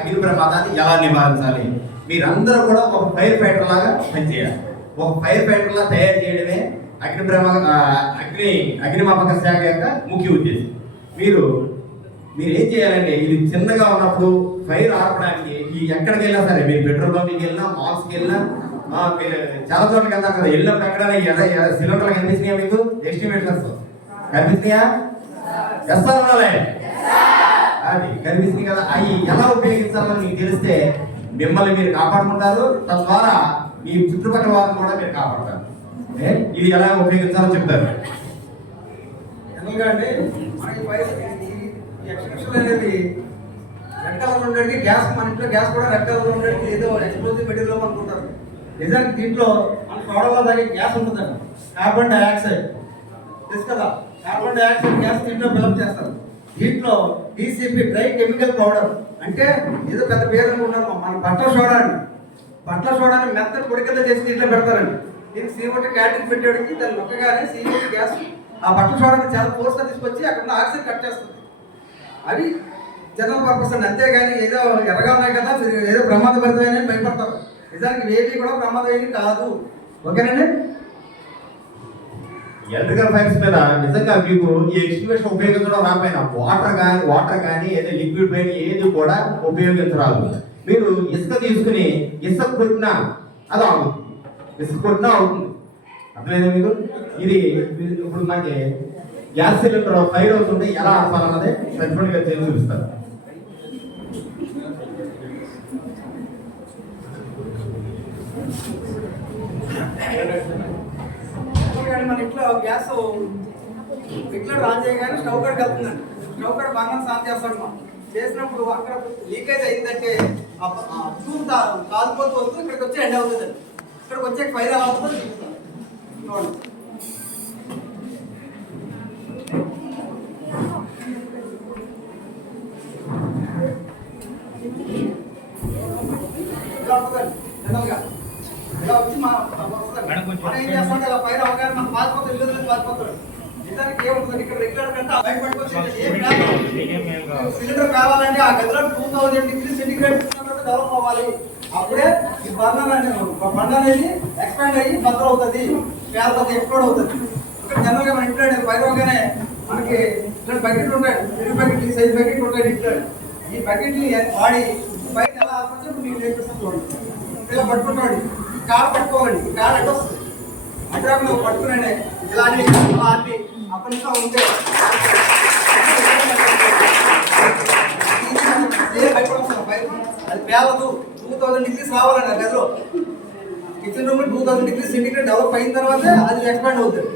అగ్ని ప్రమాదాన్ని ఎలా నివారించాలి, మీరందరూ కూడా ఒక ఫైర్ ఫైటర్ లాగా పనిచేయాలి. ఒక ఫైర్ ఫైటర్ లా తయారు చేయడమే అగ్నిమాపక శాఖ యొక్క ముఖ్య ఉద్దేశం. మీరు ఏం చేయాలంటే, ఇది చిన్నగా ఉన్నప్పుడు ఫైర్ ఆపడానికి ఎక్కడికి వెళ్ళినా సరే, మీరు పెట్రోల్ బంక్కి వెళ్ళినా, మాల్స్కి వెళ్ళినా, చాలా చోట్లకి వెళ్తారు కదా, వెళ్ళినప్పుడు ఎక్కడ సిలిండర్లు కనిపిస్తున్నాయా మీకు? ఎస్టిమేషన్స్ కనిపిస్తున్నాయా? చేస్తారా? అది కనిపిస్తుంది కదా. అవి ఎలా ఉపయోగించాలని మీకు తెలిస్తే మిమ్మల్ని మీరు కాపాడుకుంటారు, తద్వారా మీ చుట్టుపక్కల వారిని కూడా మీరు కాపాడతారు. ఇది ఎలా ఉపయోగించాలో చెప్తారు. జనరల్గా అంటే మనకి ఎక్స్ప్రెషన్ అనేది రెడ్ కలర్ ఉండేది గ్యాస్, మన ఇంట్లో గ్యాస్ కూడా రెడ్ కలర్ ఉండేది ఏదో ఎక్స్ప్లోజివ్ మెటీరియల్ అనుకుంటారు. నిజానికి దీంట్లో మన సోడాలో తాగే గ్యాస్ ఉంటుందండి, కార్బన్ డైఆక్సైడ్. తెలుసు కదా, కార్బన్ డైఆక్సైడ్ గ్యాస్ దీంట్లో ఫిలప్ చేస్తారు. దీంట్లో DCP డ్రై కెమికల్ పౌడర్ అంటే ఏదో పెద్ద పేరు అనుకుంటారు. మన బట్టల సోడా అండి. బట్టల సోడాని మెత్తని పొడి కింద చేసి దీంట్లో పెడతారండి. దీనికి CO2 క్యాటింగ్ పెట్టేవాడికి దాన్ని నొక్కగానే CO2 గ్యాస్ ఆ బట్టల సోడాని చాలా ఫోర్స్గా తీసుకొచ్చి అక్కడ ఆక్సిజన్ కట్ చేస్తుంది. అది జనరల్ పర్పస్ అండి, అంతేగాని ఏదో ఎర్రగా ఉన్నాయి కదా ఏదో ప్రమాదభరితమైన భయపడతారు. నిజానికి ఏవి కూడా ప్రమాదమైనవి కాదు. ఓకేనండి. ఎలక్ట్రికల్ ఫైర్స్ మీద నిజంగా మీకు ఈ ఎక్స్టింగ్విషర్ ఉపయోగించడం రాకపోయినా వాటర్ కానీ ఏదో లిక్విడ్ పైన ఏది కూడా ఉపయోగించరాదు. మీరు ఇసుక తీసుకుని ఇసుక కొట్టినా అది అవుతుంది, ఇసుక కొట్టినా అవుతుంది. అర్థమైందా మీకు? ఇది ఇప్పుడు మనకి గ్యాస్ సిలిండర్ ఫైర్ అవుతుంటే ఎలా ఆపాలన్నదే సర్టిఫికెట్ గా చేసి చూపిస్తారు. మన ఇంట్లో గ్యాస్ రెగ్యులర్ ఆన్ చేయగానే స్టవ్ కాడికి వెళ్తుందండి. స్టవ్ కాడ బాగా ఆన్ చేస్తాడు. మనం చేసినప్పుడు అక్కడ లీకేజ్ అయిందంటే ట్యూబ్ కాలిపోతూ వస్తుంది, ఇక్కడికి వచ్చి ఎండ్ అవుతుందండి. ఇక్కడికి వచ్చే ఫైర్ ఎలా అవుతుందో చూపిస్తాను చూడండి. ఇలా ఉంటుందండి జనరల్గా. ఇలా వచ్చి మనం ఏం చేస్తాం, ఇలా ఫైర్ అవగానే మనం పారిపోతాం, ఇల్లు పారిపోతాడు. నిజానికి ఏముంటుంది ఇక్కడ రెగ్యులర్ కంటే బయట పట్టుకొచ్చి సిలిండర్ కావాలంటే ఆ గదిలో 2000 డిగ్రీ సెంటిగ్రేడ్ డెవలప్ అవ్వాలి. అప్పుడే ఈ బండ అనేది ఎక్స్పాండ్ అయ్యి బద్దలు అవుతుంది, పేరుతుంది, ఎక్స్ప్లోడ్ అవుతుంది. ఇక్కడ జనరల్గా మన ఇంట్లో ఫైర్ అవగానే మనకి ఇలాంటి బకెట్లు ఉంటాయి, 2 బకెట్లు, 5 బకెట్లు ఉంటాయి ఇంట్లో. ఈ బకెట్ని వాడి బయట ఎలా ఆపచ్చు మీకు నేర్పిస్తాం చూడండి. ఇలా పట్టుకుంటాడు, కాలు పట్టుకోవాలండి, కాలు అడ్డు వస్తుంది. అడ్డు నువ్వు పట్టుకునండి, ఇలా అని అలా ఆపి అప్పటి నుంచి ఉంటే అది పేలదు. 2000 డిగ్రీస్ రావాలండి ఆ గదిలో. కిచెన్ రూమ్ లో 2000 డిగ్రీ సెంటిగ్రేడ్ డెవలప్ అయిన తర్వాతే అది ఎక్స్పాండ్ అవుతుంది.